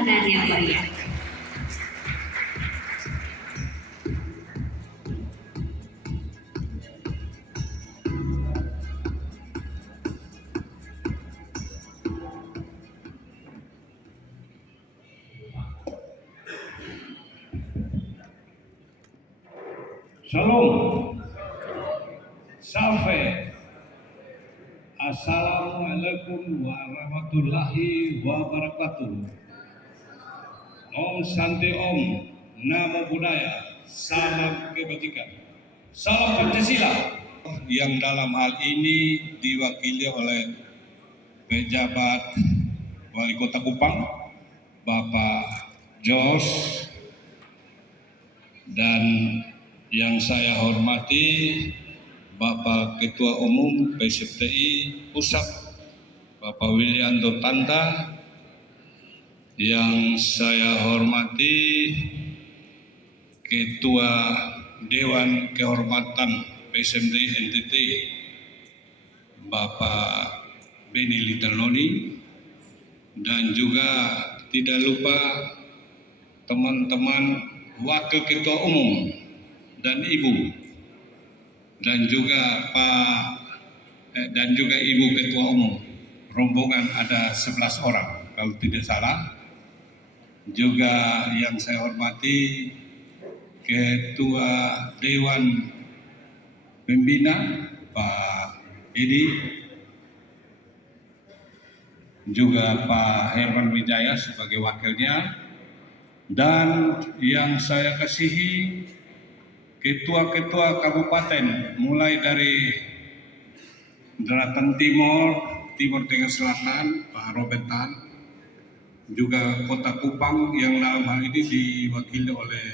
tangan yang meriah. Shalom, Salve, Assalamualaikum warahmatullahi wabarakatuh. Om Santi Om, Namo Buddhaya, salam kebajikan, salam Pancasila. Yang dalam hal ini diwakili oleh pejabat Wali Kota Kupang, Bapak Jos, dan yang saya hormati Bapak Ketua Umum PSFTI Pusat, Bapak Willianto Tanda, yang saya hormati Ketua Dewan Kehormatan PSMTI NTT, Bapak Beni Litaloni, dan juga tidak lupa teman-teman Wakil Ketua Umum dan Ibu, dan juga Ibu Ketua Umum. Rombongan ada 11 orang kalau tidak salah. Juga yang saya hormati Ketua Dewan Pembina Pak Edi, juga Pak Herman Wijaya sebagai wakilnya, dan yang saya kasihi ketua-ketua kabupaten mulai dari Daratan Timur, Timur Tengah Selatan, Pak Robert Tan, juga Kota Kupang yang dalam hal ini diwakili oleh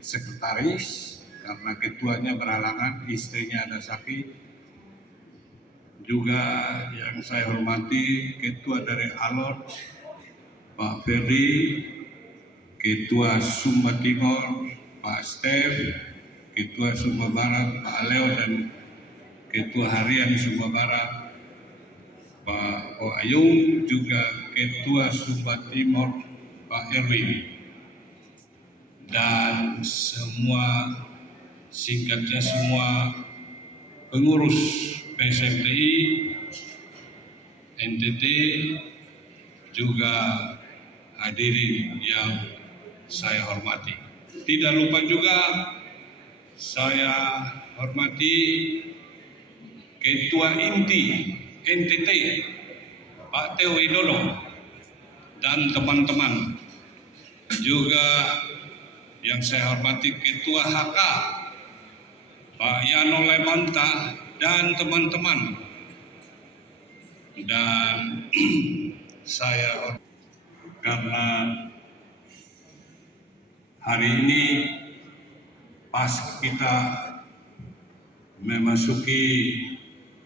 sekretaris karena ketuanya berhalangan, istrinya ada sakit. Juga yang saya hormati ketua dari Alor, Pak Ferdi, ketua Sumba Timur, Pak Stef, Ketua Sumba Barat Pak Leo, dan Ketua Harian Sumba Barat Pak Ayung, juga Ketua Sumba Timur Pak Erwin, dan semua pengurus PSMTI NTT, juga hadirin yang saya hormati. Tidak lupa juga saya hormati Ketua Inti NTT Pak Teo Widodo dan teman-teman. Juga yang saya hormati Ketua HK Pak Yano Lemanta dan teman-teman. Dan saya karena hari ini pas kita memasuki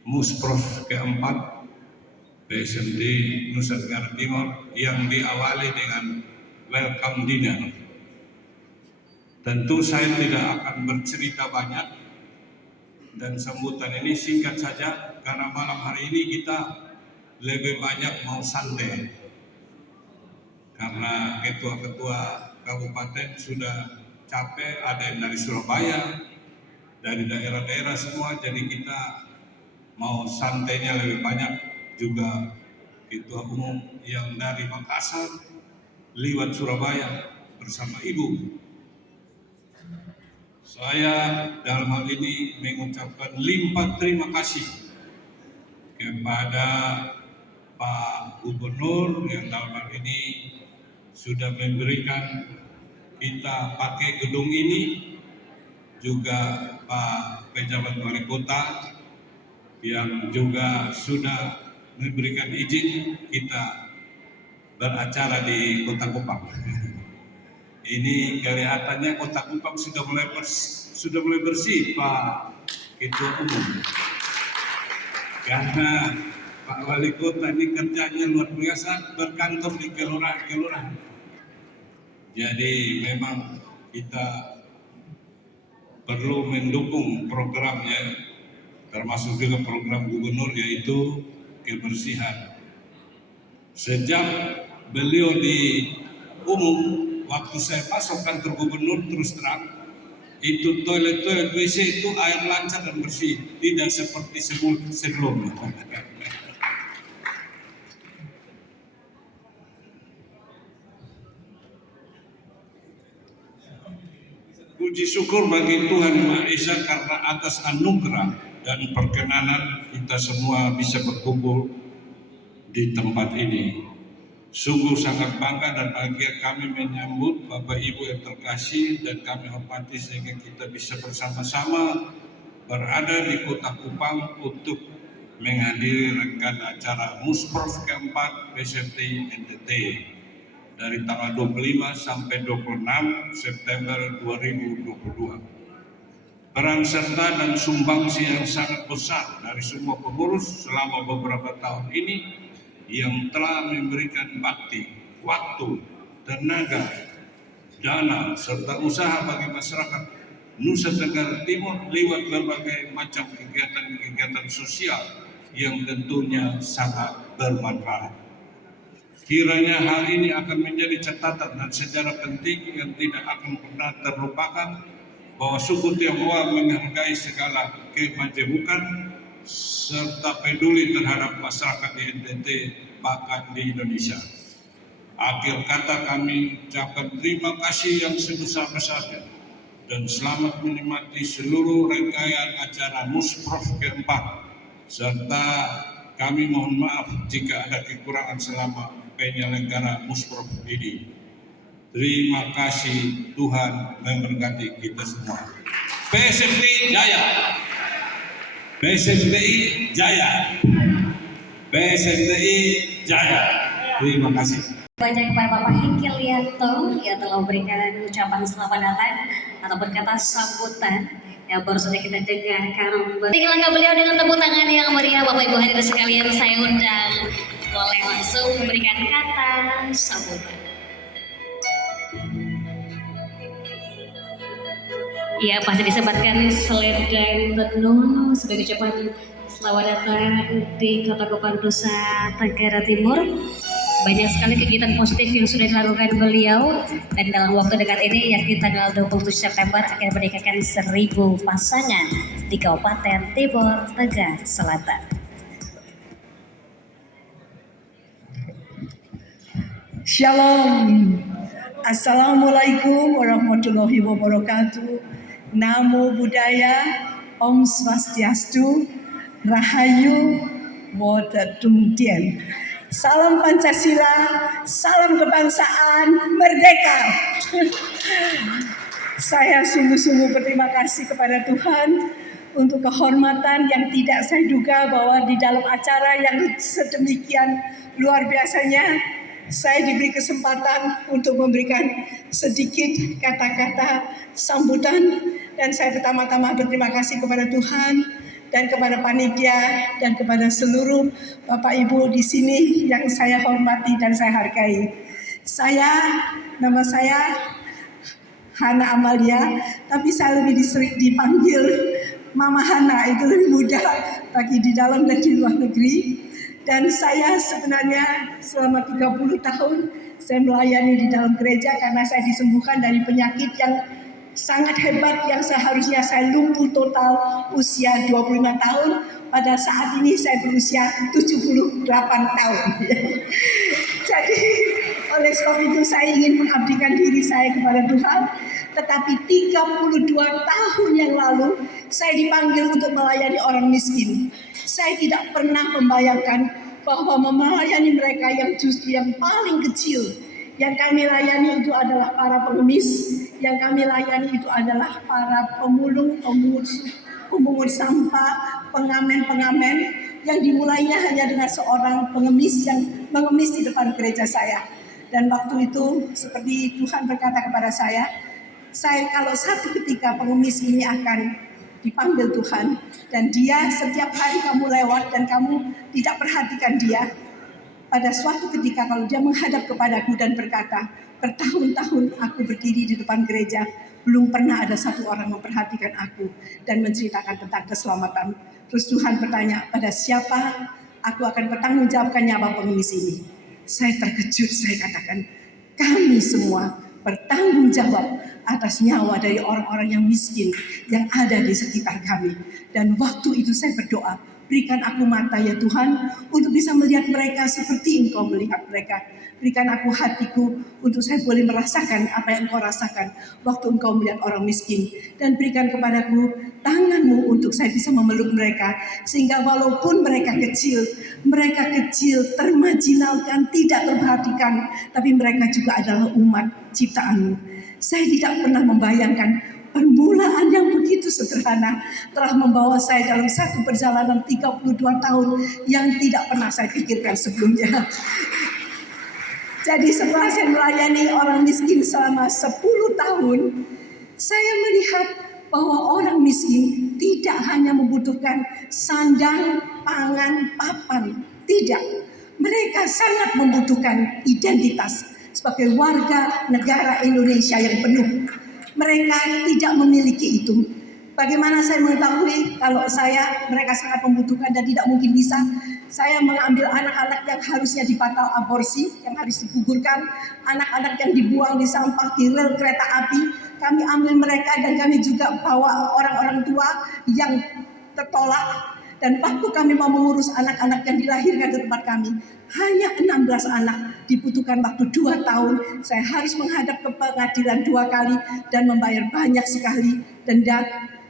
Musprov keempat PSMD Nusa Tenggara Timur yang diawali dengan welcome dinner. Tentu saya tidak akan bercerita banyak dan sambutan ini singkat saja karena malam hari ini kita lebih banyak mau santai karena ketua-ketua kabupaten sudah capek, ada yang dari Surabaya, dari daerah-daerah semua, jadi kita mau santainya lebih banyak. Juga ketua umum yang dari Makassar liwat Surabaya bersama ibu. Saya dalam hal ini mengucapkan limpah terima kasih kepada Pak Gubernur yang dalam hal ini sudah memberikan kita pakai gedung ini, juga Pak Pejabat Wali Kota yang juga sudah memberikan izin kita beracara di Kota Kupang. Ini kelihatannya Kota Kupang sudah mulai bersih, Pak Ketua Umum. Karena Pak Wali Kota ini kerjanya luar biasa, berkantor di kelurahan. Jadi memang kita perlu mendukung programnya, termasuk juga program gubernur yaitu kebersihan. Sejak beliau umum, waktu saya masuk kantor gubernur terus terang, itu toilet WC itu air lancar dan bersih, tidak seperti sebelumnya. Puji syukur bagi Tuhan Yang Maha Esa karena atas anugerah dan perkenanan kita semua bisa berkumpul di tempat ini. Sungguh sangat bangga dan bahagia kami menyambut Bapak Ibu yang terkasih dan kami hormati sehingga kita bisa bersama-sama berada di Kota Kupang untuk menghadiri rangkaian acara Musprov keempat BSMT NTT dari tanggal 25 sampai 26 September 2022. Peran serta dan sumbangsi yang sangat besar dari semua pengurus selama beberapa tahun ini yang telah memberikan bakti, waktu, tenaga, dana, serta usaha bagi masyarakat Nusa Tenggara Timur lewat berbagai macam kegiatan-kegiatan sosial yang tentunya sangat bermanfaat. Kiranya hal ini akan menjadi catatan dan sejarah penting yang tidak akan pernah terlupakan bahwa suku Tionghoa menghargai segala kemajemukan serta peduli terhadap masyarakat di NTT bahkan di Indonesia. Akhir kata kami ucapkan terima kasih yang sebesar-besarnya dan selamat menikmati seluruh rangkaian acara Musprov keempat serta kami mohon maaf jika ada kekurangan selama penyelenggara Musprov ini. Terima kasih, Tuhan memberkati kita semua. PSMT Jaya. PSMTI Jaya. PSMTI Jaya. Terima kasih. Banyak kepada Bapak Hengki Lianto yang telah memberikan ucapan selamat datang ataupun kata sambutan yang baru saja kita dengarkan. Berikan langkah beliau dengan tepuk tangan yang meriah. Bapak Ibu hadirin sekalian, saya undang boleh langsung memberikan kata sambutan. Ya, pasti disebarkan selendang tenun sebagai ucapan selamat datang di Kota Kupang, Nusa Tenggara Timur. Banyak sekali kegiatan positif yang sudah dilakukan beliau dan dalam waktu dekat ini yakni tanggal 27 September akan menikahkan 1000 pasangan di Kabupaten Timur Tengah Selatan. Shalom. Assalamualaikum warahmatullahi wabarakatuh. Namo Buddhaya, Om Swastiastu, Rahayu, Wota Tumtien. Salam Pancasila, salam kebangsaan, merdeka. Saya sungguh-sungguh berterima kasih kepada Tuhan untuk kehormatan yang tidak saya duga bahwa di dalam acara yang sedemikian luar biasanya saya diberi kesempatan untuk memberikan sedikit kata-kata sambutan, dan saya pertama-tama berterima kasih kepada Tuhan dan kepada panitia dan kepada seluruh Bapak Ibu di sini yang saya hormati dan saya hargai. Nama saya Hana Amalia, tapi saya lebih sering dipanggil Mama Hana, itu lebih mudah bagi di dalam dan di luar negeri. Dan saya sebenarnya selama 30 tahun saya melayani di dalam gereja karena saya disembuhkan dari penyakit yang sangat hebat yang seharusnya saya lumpuh total usia 25 tahun. Pada saat ini saya berusia 78 tahun. Jadi oleh sebab itu saya ingin mengabdikan diri saya kepada Tuhan. Tetapi 32 tahun yang lalu saya dipanggil untuk melayani orang miskin. Saya tidak pernah membayangkan bahwa melayani mereka yang justru yang paling kecil. Yang kami layani itu adalah para pengemis, yang kami layani itu adalah para pemulung, pemungut sampah, pengamen-pengamen, yang dimulainya hanya dengan seorang pengemis yang mengemis di depan gereja saya. Dan waktu itu seperti Tuhan berkata kepada saya kalau satu ketika pengemis ini akan dipanggil Tuhan, dan dia setiap hari kamu lewat dan kamu tidak perhatikan dia, pada suatu ketika kalau dia menghadap kepadaku dan berkata, bertahun-tahun aku berdiri di depan gereja, belum pernah ada satu orang memperhatikan aku dan menceritakan tentang keselamatan. Terus Tuhan bertanya, pada siapa aku akan bertanggung jawabkan nyawa pengemis ini? Saya terkejut, saya katakan, kami semua bertanggung jawab atas nyawa dari orang-orang yang miskin yang ada di sekitar kami. Dan waktu itu saya berdoa, berikan aku mata ya Tuhan untuk bisa melihat mereka seperti Engkau melihat mereka. Berikan aku hatiku untuk saya boleh merasakan apa yang Engkau rasakan waktu Engkau melihat orang miskin. Dan berikan kepadaku tangan-Mu untuk saya bisa memeluk mereka. Sehingga walaupun mereka kecil, termarginalkan, tidak terperhatikan, tapi mereka juga adalah umat ciptaan-Mu. Saya tidak pernah membayangkan permulaan yang begitu sederhana telah membawa saya dalam satu perjalanan 32 tahun yang tidak pernah saya pikirkan sebelumnya. Jadi setelah saya melayani orang miskin selama 10 tahun, saya melihat bahwa orang miskin tidak hanya membutuhkan sandang, pangan, papan. Tidak. Mereka sangat membutuhkan identitas sebagai warga negara Indonesia yang penuh. Mereka tidak memiliki itu. Bagaimana saya mengetahui kalau mereka sangat membutuhkan dan tidak mungkin bisa? Saya mengambil anak-anak yang harusnya dibatal aborsi, yang harus digugurkan, anak-anak yang dibuang di sampah di rel kereta api. Kami ambil mereka dan kami juga bawa orang-orang tua yang tertolak. Dan waktu kami mau mengurus anak-anak yang dilahirkan ke tempat kami, hanya 16 anak, dibutuhkan waktu 2 tahun. Saya harus menghadap ke pengadilan 2 kali dan membayar banyak sekali denda.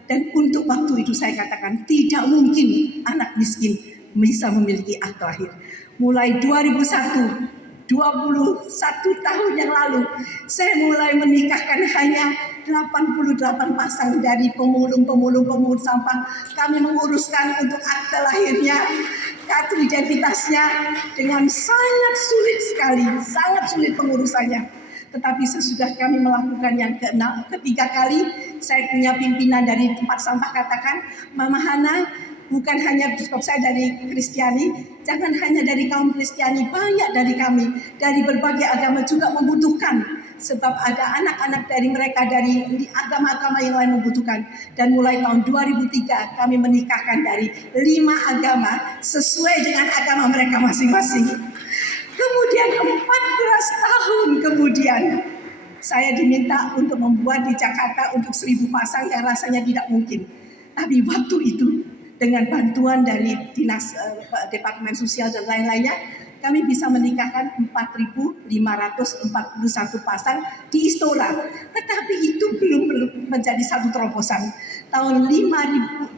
Dan untuk waktu itu saya katakan tidak mungkin anak miskin bisa memiliki akte lahir. Mulai 2001, 21 tahun yang lalu, saya mulai menikahkan hanya 88 pasang dari pemulung sampah. Kami menguruskan untuk akte lahirnya, kartu identitasnya dengan sangat sulit sekali, sangat sulit pengurusannya. Tetapi sesudah kami melakukan yang ketiga kali, saya punya pimpinan dari tempat sampah katakan, Mama Hana, bukan hanya sebab saya dari Kristiani, jangan hanya dari kaum Kristiani, banyak dari kami, dari berbagai agama juga membutuhkan. Sebab ada anak-anak dari mereka dari agama-agama yang lain membutuhkan. Dan mulai tahun 2003 kami menikahkan dari 5 agama sesuai dengan agama mereka masing-masing. Kemudian 14 tahun kemudian saya diminta untuk membuat di Jakarta untuk 1.000 pasang yang rasanya tidak mungkin. Tapi waktu itu dengan bantuan dari Dinas Departemen Sosial dan lain-lainnya, kami bisa menikahkan 4.541 pasang di Istora. Tetapi itu belum menjadi satu terobosan. Tahun 2015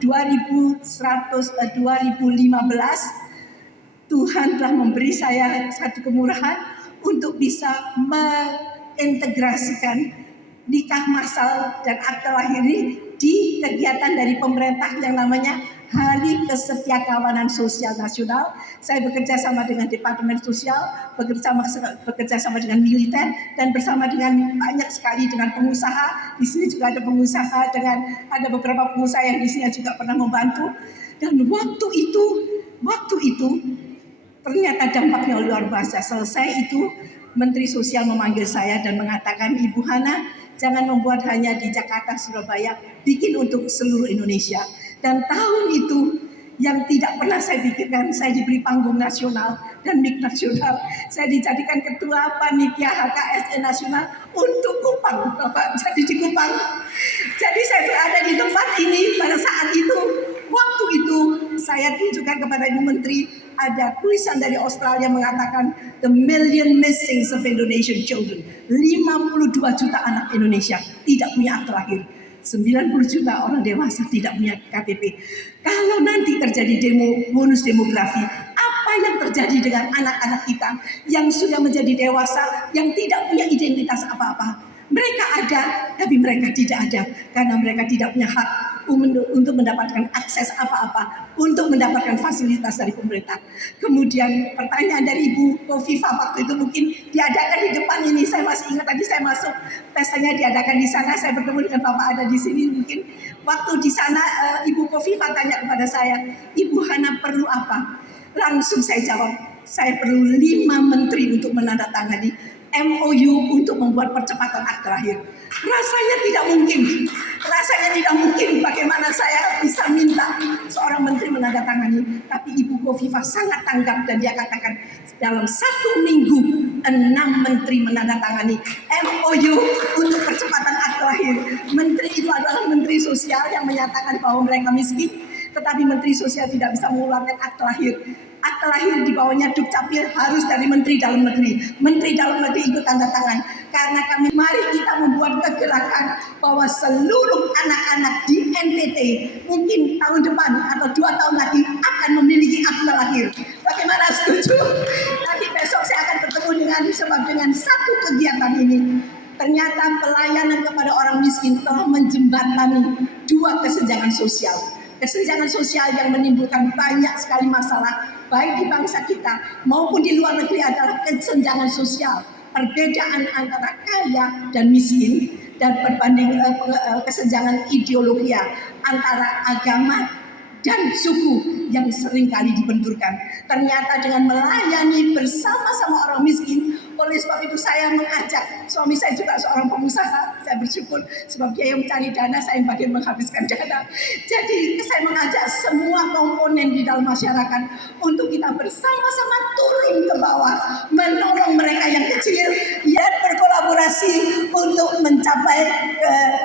Tuhan telah memberi saya satu kemurahan untuk bisa mengintegrasikan nikah massal dan akte lahir di kegiatan dari pemerintah yang namanya Hari Kesetiakawanan Sosial Nasional. Saya bekerja sama dengan Departemen Sosial, bekerja sama dengan militer, dan bersama dengan banyak sekali dengan pengusaha. Di sini juga ada pengusaha, ada beberapa pengusaha yang di sini juga pernah membantu. Dan waktu itu ternyata dampaknya luar biasa. Selesai itu Menteri Sosial memanggil saya dan mengatakan, Ibu Hana, jangan membuat hanya di Jakarta, Surabaya, bikin untuk seluruh Indonesia. Dan tahun itu yang tidak pernah saya pikirkan, saya diberi panggung nasional dan MIK nasional. Saya dijadikan ketua panitia HKSN nasional untuk Kupang, Bapak, jadi di Kupang. Jadi saya berada di tempat ini pada saat itu. Waktu itu saya tunjukkan kepada Ibu Menteri, ada tulisan dari Australia mengatakan the million missing of Indonesian children. 52 juta anak Indonesia tidak punya akte lahir. 90 juta orang dewasa tidak punya KTP. Kalau nanti terjadi bonus demografi, apa yang terjadi dengan anak-anak kita yang sudah menjadi dewasa, yang tidak punya identitas apa-apa? Mereka ada, tapi mereka tidak ada karena mereka tidak punya hak untuk mendapatkan akses apa-apa, untuk mendapatkan fasilitas dari pemerintah. Kemudian pertanyaan dari Ibu Kofifa waktu itu mungkin diadakan di depan ini, saya masih ingat tadi saya masuk, pestanya diadakan di sana, saya bertemu dengan Bapak ada di sini mungkin. Waktu di sana Ibu Kofifa tanya kepada saya, Ibu Hana perlu apa? Langsung saya jawab, saya perlu 5 menteri untuk menandatangani MOU untuk membuat percepatan akte lahir. Rasanya tidak mungkin bagaimana saya bisa minta seorang menteri menandatangani, tapi Ibu Khofifah sangat tanggap dan dia katakan dalam 1 minggu 6 menteri menandatangani MOU untuk percepatan akte lahir. Menteri itu adalah menteri sosial yang menyatakan bahwa mereka miskin, tetapi menteri sosial tidak bisa mengeluarkan akte lahir. Akte lahir di bawahnya Dukcapil harus dari Menteri Dalam Negeri. Menteri Dalam Negeri ikut tanda tangan. Karena mari kita membuat kegerakan bahwa seluruh anak-anak di NTT mungkin tahun depan atau 2 tahun lagi akan memiliki akte lahir. Bagaimana, setuju? Nanti besok saya akan bertemu dengan satu kegiatan ini. Ternyata pelayanan kepada orang miskin telah menjembatani 2 kesenjangan sosial. Kesenjangan sosial yang menimbulkan banyak sekali masalah baik di bangsa kita maupun di luar negeri adalah kesenjangan sosial, perbedaan antara kaya dan miskin, dan berbanding kesenjangan ideologi antara agama dan suku yang seringkali dibenturkan. Ternyata dengan melayani bersama-sama orang miskin, oleh sebab itu saya mengajak, suami saya juga seorang pengusaha, saya bersyukur sebab dia yang mencari dana, saya yang bagian menghabiskan dana. Jadi saya mengajak semua komponen di dalam masyarakat untuk kita bersama-sama turun ke bawah, menolong mereka yang kecil, dan berkolaborasi untuk mencapai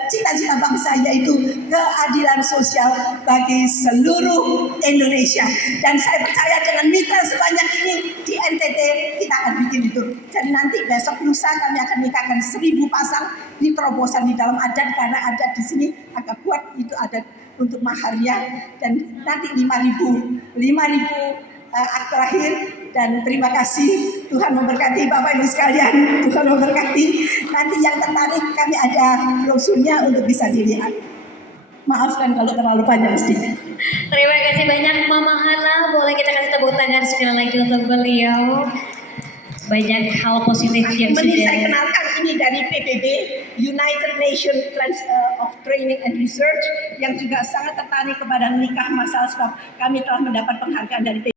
cita-cita bangsa, yaitu keadilan sosial bagi seluruh Indonesia. Dan saya percaya dengan mitra sebanyak ini di NTT kita akan bikin itu. Jadi nanti besok lusa kami akan nikahkan 1000 pasang di terobosan di dalam adat, karena adat di sini agak kuat, itu adat untuk maharia, dan nanti 5.000 akte lahir. Dan terima kasih, Tuhan memberkati Bapak Ibu sekalian, Tuhan memberkati. Nanti yang tertarik kami ada brosurnya untuk bisa dilihat. Maafkan kalau terlalu panjang sedikit. Terima kasih banyak Mama Hana. Boleh kita kasih tepuk tangan sekali lagi untuk beliau. Banyak hal positif yang Saya sudah. kenalkan, ini dari PBB, United Nations of Training and Research, yang juga sangat tertarik kepada nikah masal, sebab kami telah mendapat penghargaan dari PBB.